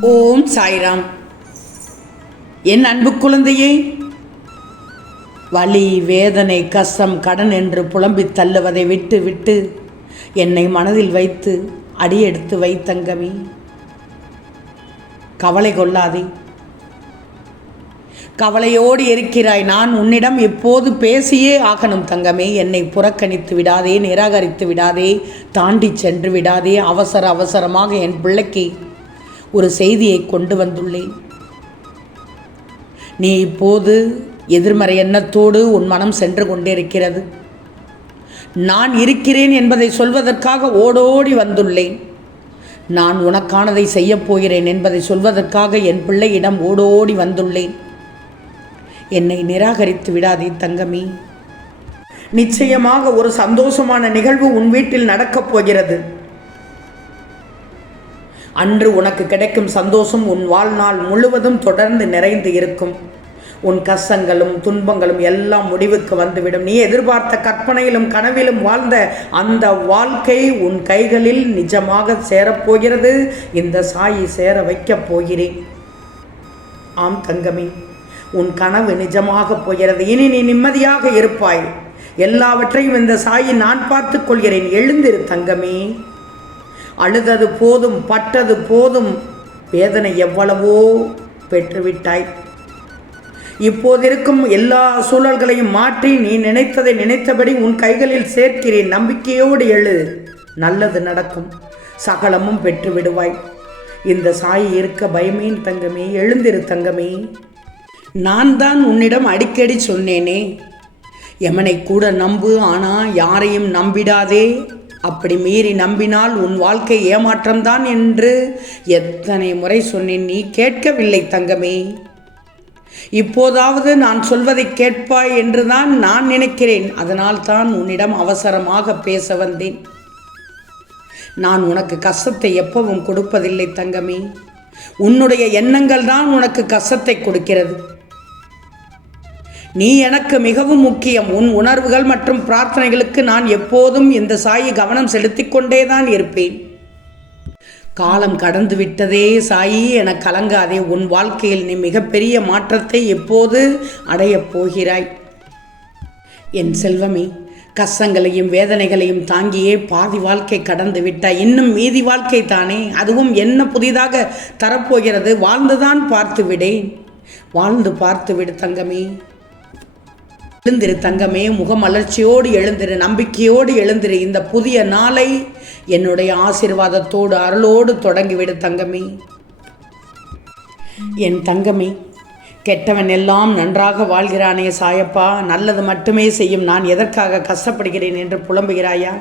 ஓம் சாய்ராம். என் அன்பு குழந்தையே வலி வேதனை கஷ்டம் கடன் என்று புலம்பித் தள்ளுவதை விட்டு விட்டு என்னை மனதில் வைத்து அடியெடுத்து வைத்தங்கமி கவலை கொள்ளாதே. கவலையோடு இருக்கிறாய். நான் உன்னிடம் இப்போது பேசியே ஆகணும் தங்கமே. என்னை புறக்கணித்து விடாதே நிராகரித்து விடாதே தாண்டி சென்று விடாதே. அவசர அவசரமாக என் பிள்ளைக்கு ஒரு செய்தியை கொண்டு வந்துள்ளேன். நீ இப்போது எதிர்மறை எண்ணத்தோடு உன் மனம் சென்று கொண்டிருக்கிறது. நான் இருக்கிறேன் என்பதை சொல்வதற்காக ஓடோடி வந்துள்ளேன். நான் உனக்கானதை செய்யப் போகிறேன் என்பதை சொல்வதற்காக என் பிள்ளையிடம் ஓடோடி வந்துள்ளேன். என்னை நிராகரித்து விடாதே தங்கமி. நிச்சயமாக ஒரு சந்தோஷமான நிகழ்வு உன் வீட்டில் நடக்கப் போகிறது. அன்று உனக்கு கிடைக்கும் சந்தோஷம் உன் வாழ்நாள் முழுவதும் தொடர்ந்து நிறைந்து இருக்கும். உன் கஷ்டங்களும் துன்பங்களும் எல்லாம் முடிவுக்கு வந்துவிடும். நீ எதிர்பார்த்த கற்பனையிலும் கனவிலும் வாழ்ந்த அந்த வாழ்க்கை உன் கைகளில் நிஜமாக சேரப்போகிறது. இந்த சாயி சேர வைக்கப் போகிறேன். ஆம் தங்கமே உன் கனவு நிஜமாக போகிறது. இனி நீ நிம்மதியாக இருப்பாய். எல்லாவற்றையும் இந்த சாயி நான் பார்த்துக் கொள்கிறேன். எழுந்திரு தங்கமே. அழுதது போதும் பட்டது போதும் வேதனை எவ்வளவோ பெற்றுவிட்டாய். இப்போதிருக்கும் எல்லா சூழல்களையும் மாற்றி நீ நினைத்ததை நினைத்தபடி உன் கைகளில் சேர்க்கிறேன். நம்பிக்கையோடு எழு நல்லது நடக்கும் சகலமும் பெற்று விடுவாய் இந்த சாய் இருக்க பயமேன் தங்கமே எழுந்திரு தங்கமே. நான் தான் உன்னிடம் அடிக்கடி சொன்னேனே. எமனை கூட நம்பு ஆனால் யாரையும் நம்பிடாதே. அப்படி மீறி நம்பினால் உன் வாழ்க்கை ஏமாற்றம்தான் என்று எத்தனை முறை சொன்னேன் நீ கேட்கவில்லை தங்கமே. இப்போதாவது நான் சொல்வதை கேட்பாய் என்றுதான் நான் நினைக்கிறேன் அதனால் தான் உன்னிடம் அவசரமாக பேச வந்தேன். நான் உனக்கு கஷ்டத்தை எப்பவும் கொடுப்பதில்லை தங்கமே. உன்னுடைய எண்ணங்கள் தான் உனக்கு கஷ்டத்தை கொடுக்கிறது. நீ எனக்கு மிகவும் முக்கியம். உன் உணர்வுகள் மற்றும் பிரார்த்தனைகளுக்கு நான் எப்போதும் இந்த சாயி கவனம் செலுத்திக் கொண்டேதான் இருப்பேன். காலம் கடந்து விட்டதே சாயி என கலங்காதே. உன் வாழ்க்கையில் நீ மிகப்பெரிய மாற்றத்தை எப்போது அடையப் போகிறாய்? என் செல்வமே கஷ்டங்களையும் வேதனைகளையும் தாங்கியே பாதி வாழ்க்கை கடந்து விட்டாய். இன்னும் மீதி வாழ்க்கை தானே? அதுவும் என்ன புதிதாக தரப்போகிறது? வாழ்ந்துதான் பார்த்து விடேன். வாழ்ந்து பார்த்து விடு தங்கமே. எழுந்திரு தங்கமே முகமலர்ச்சியோடு எழுந்திரு நம்பிக்கையோடு எழுந்திரு. இந்த புதிய நாளை என்னுடைய ஆசீர்வாதத்தோடு அருளோடு தொடங்கிவிடு தங்கமே. என் தங்கமே கெட்டவன் எல்லாம் நன்றாக வாழ்கிறானே சாயப்பா. நல்லது மட்டுமே செய்யும். நான் எதற்காக கஷ்டப்படுகிறேன் என்று புலம்புகிறாயா?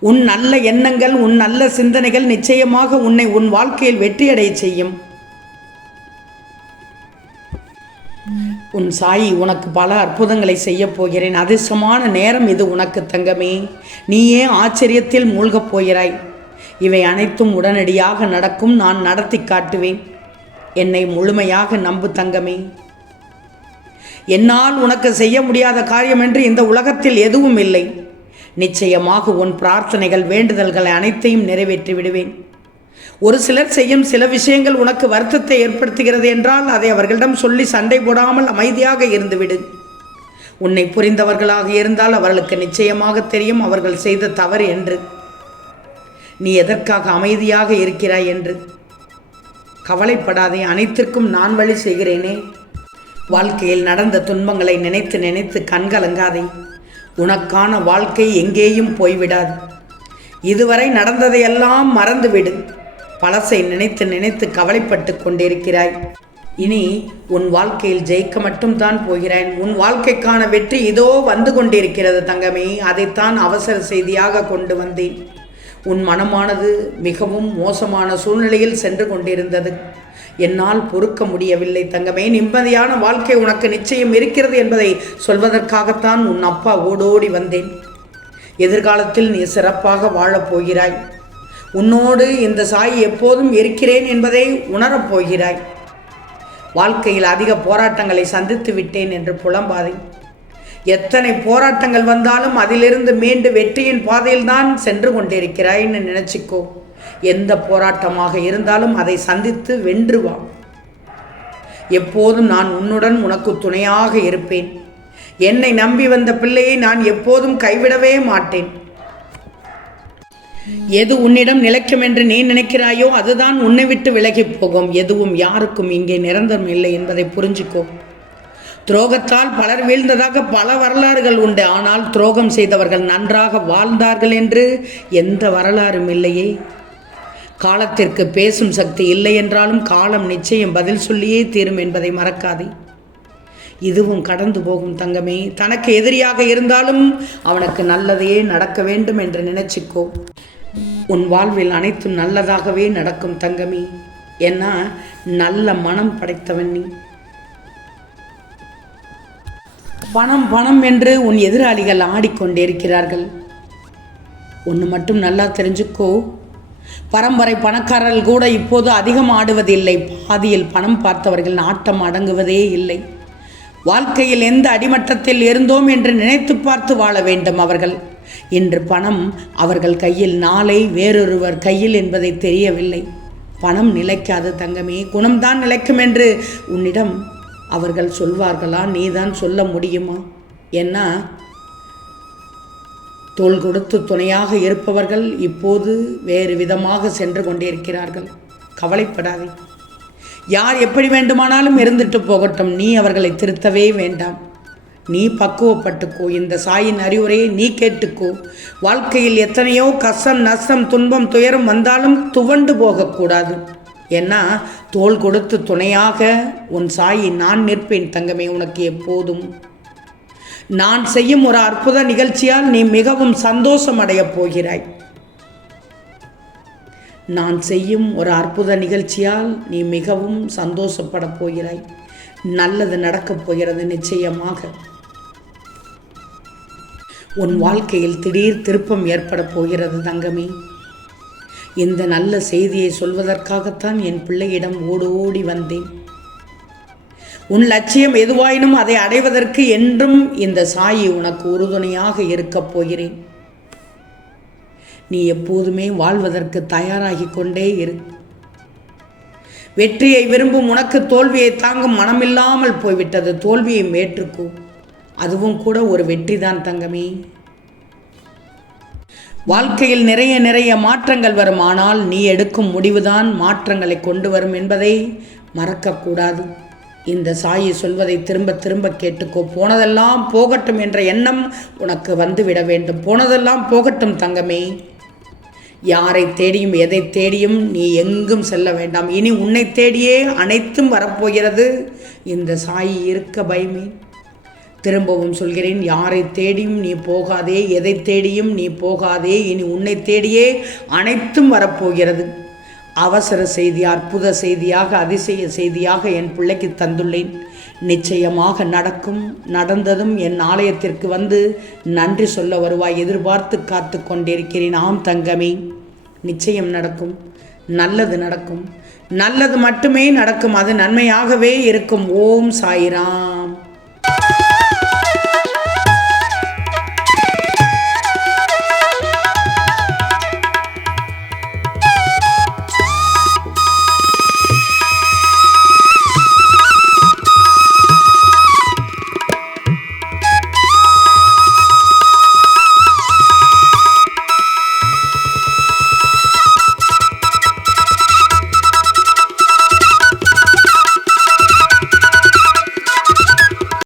உன் நல்ல எண்ணங்கள் உன் நல்ல சிந்தனைகள் நிச்சயமாக உன்னை உன் வாழ்க்கையில் வெற்றியடைய செய்யும். உன் சாயி உனக்கு பல அற்புதங்களை செய்யப் போகிறேன். அதிர்ஷ்டமான நேரம் இது உனக்கு தங்கமே. நீயே ஆச்சரியத்தில் மூழ்கப் போகிறாய். இவை அனைத்தும் உடனடியாக நடக்கும். நான் நடத்தி காட்டுவேன். என்னை முழுமையாக நம்பு தங்கமே. என்னால் உனக்கு செய்ய முடியாத காரியம் என்று இந்த உலகத்தில் எதுவும் இல்லை. நிச்சயமாக உன் பிரார்த்தனைகள் வேண்டுதல்களை அனைத்தையும் நிறைவேற்றி விடுவேன். ஒரு சிலர் செய்யும் சில விஷயங்கள் உனக்கு வருத்தத்தை ஏற்படுத்துகிறது என்றால் அதை அவர்களிடம் சொல்லி சண்டை போடாமல் அமைதியாக இருந்துவிடு. உன்னை புரிந்தவர்களாக இருந்தால் அவர்களுக்கு நிச்சயமாக தெரியும் அவர்கள் செய்த தவறு என்று. நீ எதற்காக அமைதியாக இருக்கிறாய் என்று. கவலைப்படாதே அனைத்திற்கும் நான் வழி செய்கிறேனே. வாழ்க்கையில் நடந்த துன்பங்களை நினைத்து நினைத்து கண்கலங்காதே உனக்கான வாழ்க்கை எங்கேயும் போய்விடாது. இதுவரை நடந்ததையெல்லாம் மறந்துவிடு. பழசை நினைத்து நினைத்து கவலைப்பட்டு கொண்டிருக்கிறாய். இனி உன் வாழ்க்கையில் ஜெயிக்க மட்டும்தான் போகிறாய் உன் வாழ்க்கைக்கான வெற்றி இதோ வந்து கொண்டிருக்கிறது தங்கமே. அதைத்தான் அவசர செய்தியாக கொண்டு வந்தேன். உன் மனமானது மிகவும் மோசமான சூழ்நிலையில் சென்று கொண்டிருந்தது. என்னால் பொறுக்க முடியவில்லை தங்கமே. நிம்மதியான வாழ்க்கை உனக்கு நிச்சயம் இருக்கிறது என்பதை சொல்வதற்காகத்தான் உன் அப்பா ஓடோடி வந்தேன். எதிர்காலத்தில் நீ சிறப்பாக வாழப் போகிறாய். உன்னோடு இந்த சாய் எப்போதும் இருக்கிறேன் என்பதை உணரப் போகிறாய். வாழ்க்கையில் அதிக போராட்டங்களை சந்தித்து விட்டேன் என்று புலம்பாதே. எத்தனை போராட்டங்கள் வந்தாலும் அதிலிருந்து மீண்டு வெற்றியின் பாதையில் தான் சென்று கொண்டிருக்கிறாய்ன்னு நினச்சிக்கோ. எந்த போராட்டமாக இருந்தாலும் அதை சந்தித்து வென்று வா. எப்போதும் நான் உன்னுடன் உனக்கு துணையாக இருப்பேன். என்னை நம்பி வந்த பிள்ளையை நான் எப்போதும் கைவிடவே மாட்டேன். எது உன்னிடம் நிலைக்கும் என்று நீ நினைக்கிறாயோ அதுதான் உன்னை விட்டு விலகிப் போகும். எதுவும் யாருக்கும் இங்கே நிரந்தரம் இல்லை என்பதை புரிஞ்சுக்கோ. துரோகத்தால் பலர் வீழ்ந்ததாக பல வரலாறுகள் உண்டு. ஆனால் துரோகம் செய்தவர்கள் நன்றாக வாழ்ந்தார்கள் என்று எந்த வரலாறும் இல்லையே. காலத்திற்கு பேசும் சக்தி இல்லை என்றாலும் காலம் நிச்சயம் பதில் சொல்லியே தீரும் என்பதை மறக்காதே. இதுவும் கடந்து போகும் தங்கமே. தனக்கு எதிரியாக இருந்தாலும் அவனுக்கு நல்லதையே நடக்க வேண்டும் என்று நினைச்சுக்கோ. உன் வாழ்வில் அனைத்தும் நல்லதாகவே நடக்கும் தங்கமே. ஏன்னா நல்ல மனம் படைத்தவன் நீ. பணம் பணம் என்று உன் எதிராளிகள் ஆடிக்கொண்டே இருக்கிறார்கள் ஒன்று மட்டும் நல்லா தெரிஞ்சுக்கோ. பரம்பரை பணக்காரர்கள் கூட இப்போது அதிகம் ஆடுவதில்லை. பாதியில் பணம் பார்த்தவர்கள் ஆட்டம் அடங்குவதே இல்லை. வாழ்க்கையில் எந்த அடிமட்டத்தில் இருந்தோம் என்று நினைத்து பார்த்து வாழ வேண்டும் அவர்கள். இன்று பணம் அவர்கள் கையில் நாளை வேறொருவர் கையில் என்பதை தெரியவில்லை. பணம் நிலைக்காது தங்கமே குணம்தான் நிலைக்கும் என்று உன்னிடம் அவர்கள் சொல்வார்களா? நீதான் சொல்ல முடியுமா? என்ன? தோள் கொடுத்து துணையாக இருப்பவர்கள் இப்போது வேறு விதமாக சென்று கொண்டிருக்கிறார்கள். கவலைப்படாதே. யார் எப்படி வேண்டுமானாலும் இருந்துட்டு போகட்டும். நீ அவர்களை திருத்தவே வேண்டாம். நீ பக்குவப்பட்டுக்கோ. இந்த சாயின் அறிவுரையை நீ கேட்டுக்கோ. வாழ்க்கையில் எத்தனையோ கஷ்டம் நஷ்டம் துன்பம் துயரம் வந்தாலும் துவண்டு போகக்கூடாது. ஏன்னா தோள் கொடுத்து துணையாக உன் சாயி நான் நிற்பேன் தங்கமே. உனக்கு எப்போதும். நான் செய்யும் ஒரு அற்புத நிகழ்ச்சியால் நீ மிகவும் சந்தோஷம் அடையப் போகிறாய். நான் செய்யும் ஒரு அற்புத நிகழ்ச்சியால் நீ மிகவும் சந்தோஷப்படப் போகிறாய். நல்லது நடக்கப் போகிறது நிச்சயமாக. உன் வாழ்க்கையில் திடீர் திருப்பம் ஏற்பட போகிறது தங்கமே. இந்த நல்ல செய்தியை சொல்வதற்காகத்தான் என் பிள்ளையிடம் ஓடு ஓடி வந்தேன். உன் லட்சியம் எதுவாயினும் அதை அடைவதற்கு என்றும் இந்த சாயி உனக்கு உறுதுணையாக இருக்கப் போகிறேன். நீ எப்போதுமே வாழ்வதற்கு தயாராகி கொண்டே இரு. வெற்றியை விரும்பும் உனக்கு தோல்வியை தாங்கும் மனமில்லாமல் போய்விட்டது தோல்வியை ஏற்றுக்கோ. அதுவும் கூட ஒரு வெற்றிதான் தங்கமே. வாழ்க்கையில் நிறைய நிறைய மாற்றங்கள் வரும் ஆனால் நீ எடுக்கும் முடிவுதான் மாற்றங்களை கொண்டு வரும் என்பதை மறக்கக்கூடாது. இந்த சாயி சொல்வதை திரும்ப திரும்ப கேட்டுக்கோ. போனதெல்லாம் போகட்டும் என்ற எண்ணம் உனக்கு வந்துவிட வேண்டும். போனதெல்லாம் போகட்டும் தங்கமே. யாரை தேடியும் எதை தேடியும் நீ எங்கும் செல்ல வேண்டாம். இனி உன்னை தேடியே அனைத்தும் வரப்போகிறது. இந்த சாயி இருக்க பயமே. திரும்பவும் சொல்கிறேன் யாரை தேடியும் நீ போகாதே எதை தேடியும் நீ போகாதே. இனி உன்னை தேடியே அனைத்தும் வரப்போகிறது. அவசர செய்தி அற்புத செய்தியாக அதிசய செய்தியாக என் பிள்ளைக்கு தந்துள்ளேன். நிச்சயமாக நடக்கும். நடந்ததும் என் ஆலயத்திற்கு வந்து நன்றி சொல்ல வருவாய் எதிர்பார்த்து காத்து கொண்டிருக்கிறேன். ஆம் தங்கமே நிச்சயம் நடக்கும். நல்லது நடக்கும். நல்லது மட்டுமே நடக்கும். அது நன்மையாகவே இருக்கும். ஓம் சாய்ராம்.